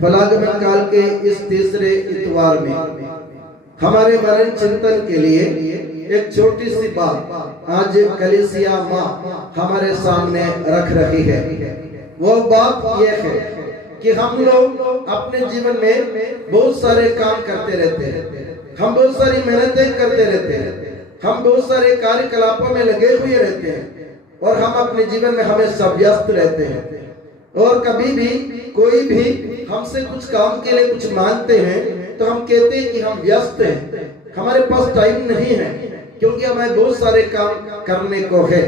फलागमन काल के इस तीसरे इतवार में हमारे मरण चिंतन के लिए एक छोटी सी बात आज कलीसिया माँ हमारे सामने रख रही है। वो बात यह है कि हम लोग अपने जीवन में बहुत सारे काम करते रहते हैं, हम बहुत सारी मेहनतें करते रहते हैं, हम बहुत सारे कार्यकलापों में लगे हुए रहते हैं और हम अपने जीवन में हमेशा व्यस्त रहते हैं। और कभी भी कोई भी हमसे कुछ काम के लिए कुछ मांगते हैं तो हम कहते हैं कि हम व्यस्त हैं, हमारे पास टाइम नहीं है, क्योंकि हमें बहुत सारे काम करने को है।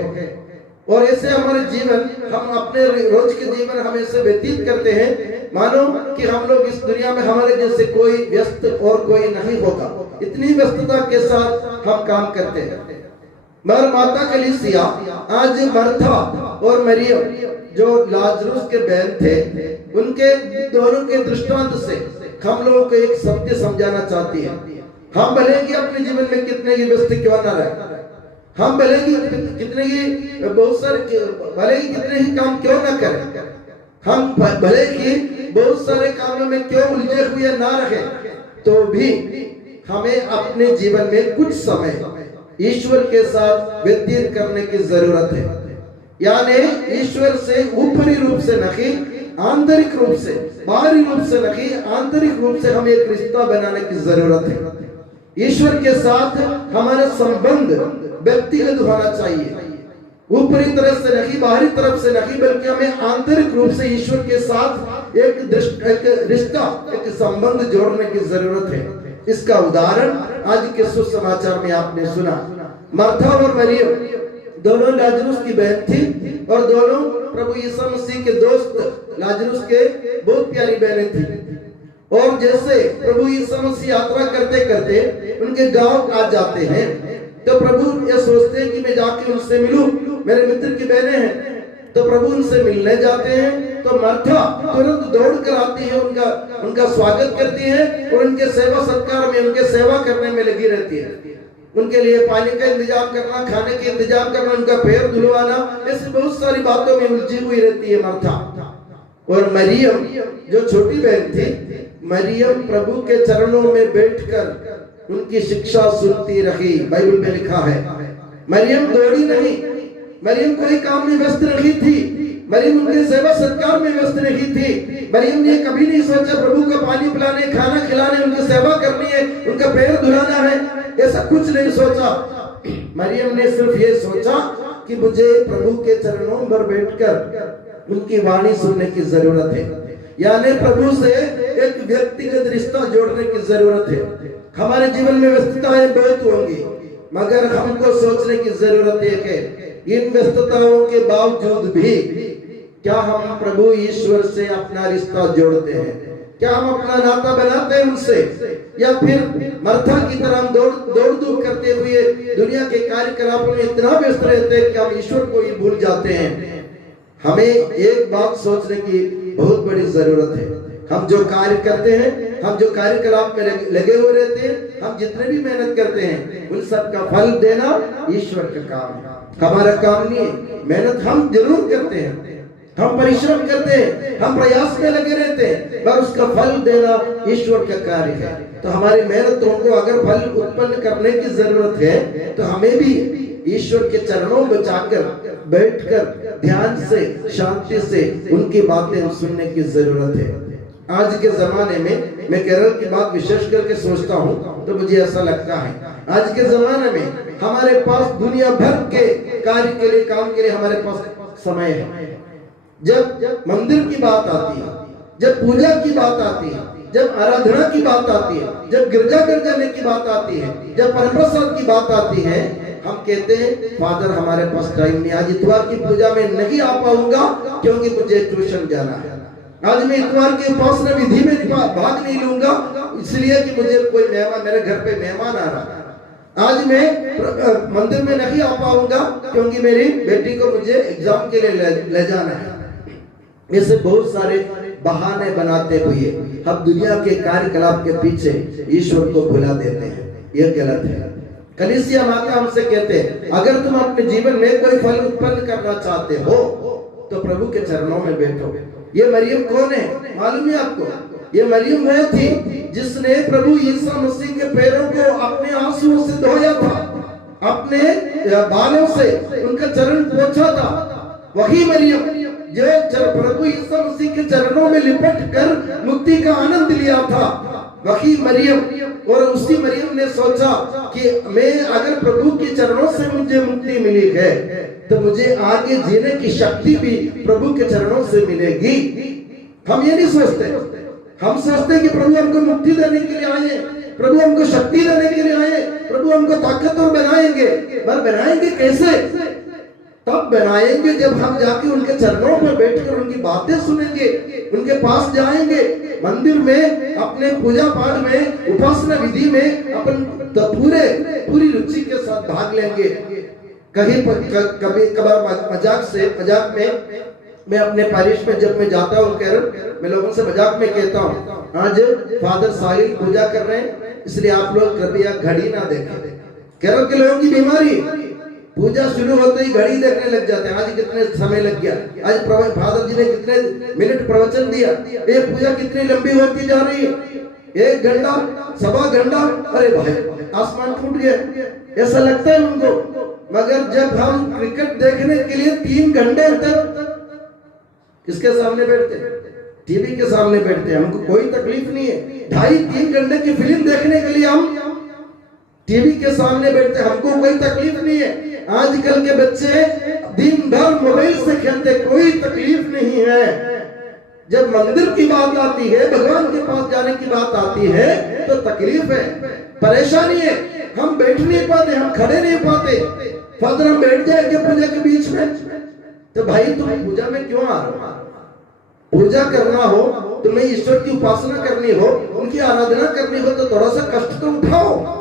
और ऐसे हमारे जीवन, हम अपने रोज के जीवन हम ऐसे व्यतीत करते हैं मानो कि हम लोग इस दुनिया में हमारे जैसे कोई व्यस्त और कोई नहीं होगा। इतनी व्यस्तता के साथ हम काम करते हैं। मगर माता कलीसिया आज मर्था और मरियम जो लाजरुस के बहन थे, उनके दोनों के दृष्टांत से हम लोगों को एक सत्य समझाना चाहती है। हम भले ही अपने जीवन में कितने ही व्यस्त क्यों न रहे, हम भले ही कितने ही बहुत सारे भले ही कितने ही काम क्यों न करें, हम भले ही बहुत सारे कामों में क्यों उलझे हुए ना रहे, तो भी हमें अपने जीवन में कुछ समय ईश्वर के साथ व्यतीत करने की जरूरत है। यानी ईश्वर से ऊपरी रूप से नहीं, आंतरिक रूप से, बाहरी रूप से नहीं, आंतरिक रूप से हमें एक रिश्ता बनाने की जरूरत है। ईश्वर के साथ हमारा संबंध व्यक्तिगत होना चाहिए, ऊपरी तरफ से नहीं, बाहरी तरफ से नहीं, बल्कि हमें आंतरिक रूप से ईश्वर के साथ एक रिश्ता, एक संबंध जोड़ने की जरूरत है। इसका उदाहरण आज के सुसमाचार में आपने सुना। मार्था और मरियम दोनों लाजरुस की बहन थी और दोनों प्रभु यीशु मसीह के दोस्त लाजरुस के बहुत प्यारी बहनें थी। और जैसे प्रभु यीशु मसीह यात्रा करते करते उनके गांव आ जाते हैं तो प्रभु ये सोचते हैं कि मैं जाके उनसे मिलूं, मेरे मित्र की बहनें हैं। तो प्रभु उनसे मिलने जाते हैं तो मार्था तुरंत दौड़ कर आती है, उनका स्वागत करती है और उनके सेवा सत्कार में, उनके सेवा करने में लगी रहती है। उनके लिए पानी का इंतजाम करना, खाने के इंतजाम करना, उनका पैर धुलवाना, ऐसी बहुत सारी बातों में उलझी हुई रहती है मार्था। और मरियम जो छोटी बहन थी, मरियम प्रभु के चरणों में बैठकर उनकी शिक्षा सुनती रही। बाइबल में लिखा है मरियम दौड़ी नहीं, मरियम कोई काम में व्यस्त नहीं थी, मरियम उनके सेवा सत्कार में व्यस्त नहीं थी। मरियम ने कभी नहीं सोचा प्रभु को पानी पिलाने, खाना खिलाने, उनकी सेवा करनी है, उनका पैर धुलाना है, ऐसा कुछ नहीं सोचा। मरियम ने सिर्फ ये सोचा कि मुझे प्रभु के चरणों पर बैठकर उनकी वाणी सुनने की जरूरत है। यानी प्रभु से एक व्यक्तिगत रिश्ता जोड़ने की जरूरत है। हमारे जीवन में व्यस्तताएं बहुत होंगी, मगर हमको सोचने की जरूरत है कि इन व्यस्तताओं के बावजूद भी क्या हम प्रभु ईश्वर से अपना रिश्ता जोड़ते हैं, क्या हम अपना नाता बनाते हैं उनसे, या फिर मार्था की तरह हम दौड़ धूप करते हुए दुनिया के कार्यकलापों में इतना व्यस्त रहते हैं कि हम ईश्वर को ही भूल जाते हैं। हमें एक बात सोचने की बहुत बड़ी जरूरत है। हम जो कार्य करते हैं, हम जो कार्यकलाप में लगे हुए रहते हैं, हम जितने भी मेहनत करते हैं, उन सब का फल देना ईश्वर का काम है, हमारा काम नहीं है। मेहनत हम जरूर करते हैं, हम परिश्रम करते हैं, हम प्रयास में लगे रहते हैं, पर उसका फल देना ईश्वर का कार्य है। तो हमारी मेहनतों को अगर फल उत्पन्न करने की जरूरत है तो हमें भी ईश्वर के चरणों में जाकर बैठकर ध्यान से, शांति से उनकी बातें सुनने की जरूरत है। आज के जमाने में मैं केरल की बात विशेष करके सोचता हूँ तो मुझे ऐसा लगता है, आज के जमाने में हमारे पास दुनिया भर के कार्य के लिए, काम के लिए हमारे पास समय है। जब मंदिर की बात आती है, जब पूजा की बात आती है, जब आराधना की बात आती है, जब गिरजाघर जाने की बात आती है, जब परम प्रसाद की बात आती है, हम कहते हैं फादर हमारे पास टाइम नहीं, आज इतवार की पूजा में नहीं आ पाऊंगा क्योंकि मुझे ट्यूशन जाना है, आज मैं इतवार के उपासना विधि में भाग नहीं लूंगा इसलिए कि मुझे कोई मेहमान, मेरे घर पे मेहमान आ रहा है, आज मैं मंदिर में नहीं आ पाऊंगा क्योंकि मेरी बेटी को मुझे एग्जाम के लिए ले जाना है। ऐसे बहुत सारे बहाने बनाते हुए हम दुनिया के कार्यकलाप के पीछे ईश्वर को भुला देते हैं। यह गलत है। कलीसिया माता हमसे कहते हैं अगर तुम अपने जीवन में कोई फल उत्पन्न करना चाहते हो तो प्रभु के चरणों में बैठो। ये मरियम कौन है मालूम है आपको? ये मरियम वह थी जिसने प्रभु यीशु मसीह के पैरों को अपने आंसुओं से धोया था, अपने बालों से उनका चरण पोंछा था। वही मरियम जो प्रभु यीशु मसीह के चरणों में लिपट कर मुक्ति का आनंद लिया था, वही मरियम। और उसी मरियम ने सोचा कि मैं अगर प्रभु के चरणों से मुझे मुक्ति मिली है तो मुझे आगे जीने की शक्ति भी प्रभु के चरणों से मिलेगी। हम ये नहीं सोचते, हम सोचते कि प्रभु हमको मुक्ति देने के लिए आए, प्रभु हमको शक्ति देने के लिए आए, प्रभु हमको ताकतवर बनाएंगे। पर बनाएंगे कैसे? तब बनाएंगे जब हम जाके उनके चरणों पर बैठकर उनकी बातें सुनेंगे, उनके पास जाएंगे, मंदिर में अपने पूजा पाठ में उपासना विधि में अपन पूरी रुचि के साथ भाग लेंगे। कभी कभार मजाक में मैं अपने पारिश में जब मैं जाता हूँ केरल, मैं लोगों से मजाक में कहता हूँ आज फादर साहिल पूजा कर रहे हैं इसलिए आप लोग कृपया घड़ी ना देखें। केरल के लोगों की बीमारी, पूजा शुरू होते ही घड़ी देखने लग जाते हैं, आज कितने समय लग गया, आज फादर जी ने कितने मिनट प्रवचन दिया, ये पूजा कितनी लंबी होती जा रही है, 1 घंटा 1.25 घंटा, अरे भाई आसमान टूट गया ऐसा लगता है उनको। मगर जब हम क्रिकेट देखने के लिए 3 घंटे तक किसके सामने बैठते हैं? टीवी के सामने बैठते हैं, हमको कोई तकलीफ नहीं है। 2.5-3 घंटे की फिल्म देखने के लिए हम टीवी के सामने बैठते, हमको कोई तकलीफ नहीं है। आजकल के बच्चे दिन भर मोबाइल से खेलते, कोई तकलीफ नहीं है। जब मंदिर की बात आती है, भगवान के पास जाने की बात आती है तो तकलीफ है, परेशानी है। हम बैठ नहीं पाते, हम खड़े नहीं पाते। फादर हम बैठ जाएंगे पूजा के बीच में, तो भाई तुम पूजा में क्यों आ रहे हो? पूजा करना हो, तुम्हें ईश्वर की उपासना करनी हो, उनकी आराधना करनी हो तो थोड़ा सा कष्ट तो उठाओ।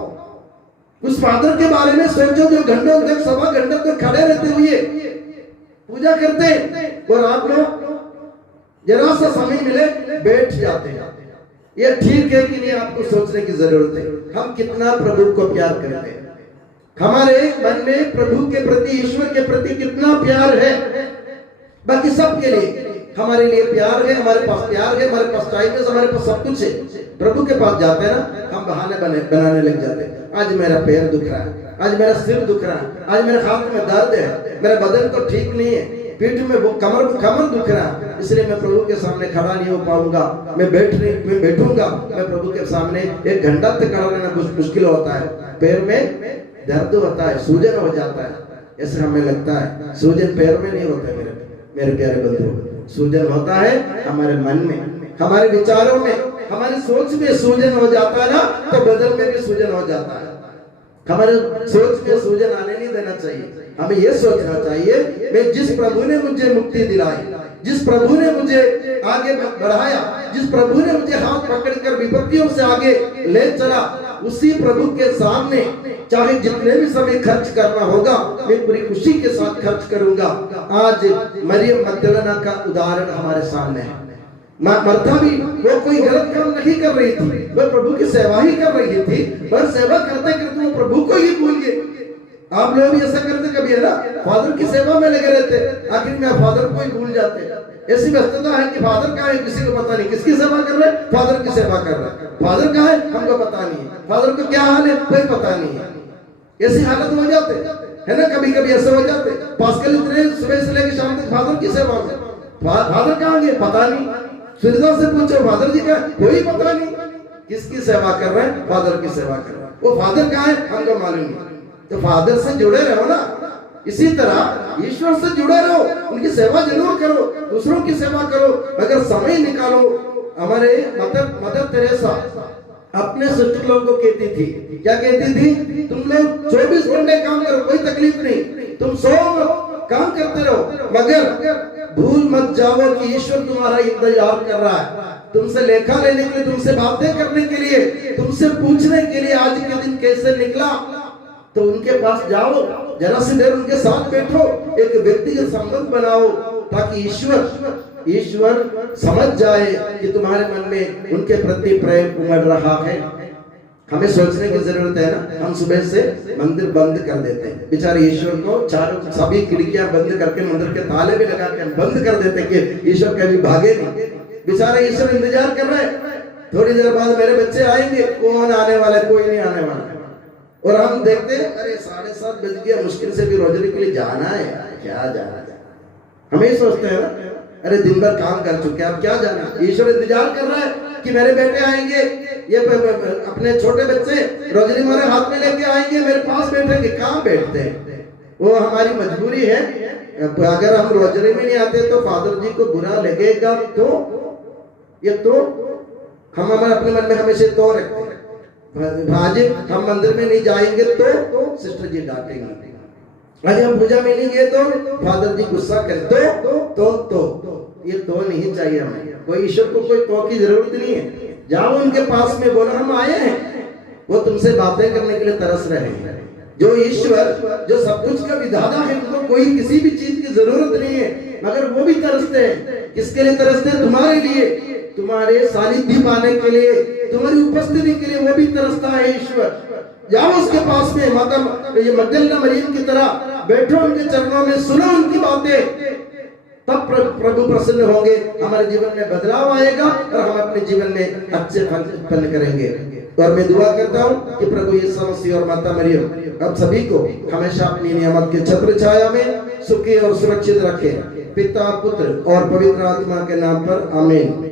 उस फादर के बारे में सोचो जो घंटों तक 1.25 घंटे तक खड़े रहते हुए पूजा करते हैं और आप लोग जरा सा समय मिले बैठ जाते हैं। ये ठीक है कि नहीं, आपको सोचने की जरूरत है। हम कितना प्रभु को प्यार करते हैं, हमारे मन में प्रभु के प्रति, ईश्वर के प्रति कितना प्यार है। बाकी सबके लिए हमारे लिए प्यार है, हमारे पास प्यार है, हमारे पास टाइम है, हमारे पास सब कुछ है। प्रभु के पास जाते हैं ना, हम बहाने बनाने लग जाते हैं। आज मेरा पैर दुख रहा है, आज मेरा सिर दुख रहा है, आज मेरे हाथ में दर्द है, मेरा बदन तो ठीक नहीं है, पीठ में वो कमर दुख रहा है, इसलिए मैं प्रभु के सामने खड़ा नहीं हो पाऊंगा। मैं बैठूंगा, मैं प्रभु के सामने 1 घंटा तक खड़ा रहना कुछ मुश्किल होता है, पैर में दर्द होता है, सूजन हो जाता है। ऐसा हमें लगता है सूजन पैर में नहीं होता मेरे प्यारे बंधु, सूजन होता है हमारे मन में, हमारे विचारों में, हमारी सोच में सूजन हो जाता है ना, तो बदन में भी सूजन हो जाता है। हमारे सोच में सूजन आने नहीं देना चाहिए। हमें यह सोचना चाहिए मैं जिस प्रभु ने मुझे मुक्ति दिलाई, जिस प्रभु ने मुझे आगे बढ़ाया, जिस प्रभु ने मुझे हाथ पकड़कर विपत्तियों से आगे ले चला, उसी प्रभु के सामने चाहे जितने भी समय खर्च करना होगा मैं पूरी खुशी के साथ खर्च करूंगा। आज मरियम मगदलेना का उदाहरण हमारे सामने है। मर्था भी वो कोई गलत काम नहीं कर रही थी, वह प्रभु की सेवा ही कर रही थी, पर सेवा करते करते वो प्रभु को ही भूल गए। आप लोग भी ऐसा करते कभी है ना, फादर की सेवा में लगे रहते, आखिर में फादर को ही भूल जाते। ऐसी व्यस्तता है कि फादर कहाँ है किसी को पता नहीं, किसकी सेवा कर रहे हैं? फादर की सेवा कर रहे हैं। फादर कहाँ है हमको पता नहीं है, फादर को क्या हाल है कोई पता नहीं है। ऐसी हालत हो जाते है ना, कभी कभी ऐसे हो जाते। पास्कल इतने सुबह से लेकर शाम तक फादर की सेवा में, फादर कहाँ गए पता नहीं। सुरजा से पूछो फादर जी का, कोई पता नहीं। किसकी सेवा कर रहे हैं? फादर की सेवा कर रहे हैं। वो फादर कहाँ है हमको मालूम नहीं। तो फादर से जुड़े रहो ना, इसी तरह ईश्वर से जुड़े रहो, उनकी सेवा जरूर करो, दूसरों की सेवा करो, अगर समय निकालो। हमारे मदर तेरेसा अपने शिष्य लोगों को कहती थी, क्या कहती थी? तुम लोग 24 घंटे काम करो, कोई तकलीफ नहीं, तुम सो काम करते रहो, मगर भूल मत जाओ कि ईश्वर तुम्हारा इंतजार कर रहा है, तुमसे लेखा लेने के लिए, तुमसे बातें करने के लिए, तुमसे पूछने के लिए आज के दिन कैसे निकला। तो उनके पास जाओ, जरा सी देर उनके साथ बैठो, एक व्यक्तिगत संबंध बनाओ, ताकि ईश्वर समझ जाए कि तुम्हारे मन में उनके प्रति प्रेम उमड़ रहा है। हमें सोचने की जरूरत है ना, हम सुबह से मंदिर बंद कर देते हैं, बेचारे ईश्वर को चारों सभी खिड़कियां बंद करके मंदिर के ताले भी लगा के बंद कर देते कि ईश्वर कभी भागे नहीं। बेचारे ईश्वर इंतजार कर रहे हैं, थोड़ी देर बाद मेरे बच्चे आएंगे, कौन आने वाला है? कोई नहीं आने वाला। और हम देखते हैं अरे 7:30 बज गया, मुश्किल से भी रोजरी के लिए जाना है, क्या जाना। हम ही सोचते हैं ना, अरे दिन भर काम कर चुके हैं, अब क्या जाना। ईश्वर इंतजार कर रहा है कि मेरे बेटे आएंगे, ये अपने छोटे बच्चे रोजरी हमारे हाथ में लेके आएंगे, मेरे पास बैठेंगे। कहाँ बैठते हैं? वो हमारी मजबूरी है। अगर हम रोजरी में नहीं आते तो फादर जी को बुरा लगेगा, तो ये तो हम हमारे अपने मन में हमेशा तो रखते हैं, भाजी हम मंदिर में नहीं जाएंगे तो सिस्टर जी डांटेंगे, आज हम पूजा में नहीं गए तो फादर जी गुस्सा करते। तो ये तो नहीं चाहिए हमें। कोई ईश्वर को कोई तो की जरूरत नहीं है। जाओ उनके पास में, बोलो हम आए हैं, वो तुमसे बातें करने के लिए तरस रहे हैं। जो ईश्वर जो सब कुछ का विधाता है, उनको कोई किसी भी चीज की जरूरत नहीं है, मगर वो भी तरसते हैं। किसके लिए तरसते हैं? तुम्हारे लिए, तुम्हारे सानिध्य पाने के लिए, तुम्हारी उपस्थिति के लिए वो भी तरसता है ईश्वर। जाओ उसके पास में, माता ये मगदलेना मरियम की तरह बैठो उनके चरणों में, सुनो उनकी बातें, तब प्रभु प्रसन्न होंगे, हमारे जीवन में बदलाव आएगा और हम अपने जीवन में अच्छे फल उत्पन्न करेंगे। और मैं दुआ करता हूँ कि प्रभु यीशु मसीह और माता मरियम अब सभी को हमेशा अपनी नियामत के छत्र छाया में सुखी और सुरक्षित रखे। पिता, पुत्र और पवित्र आत्मा के नाम पर आमीन।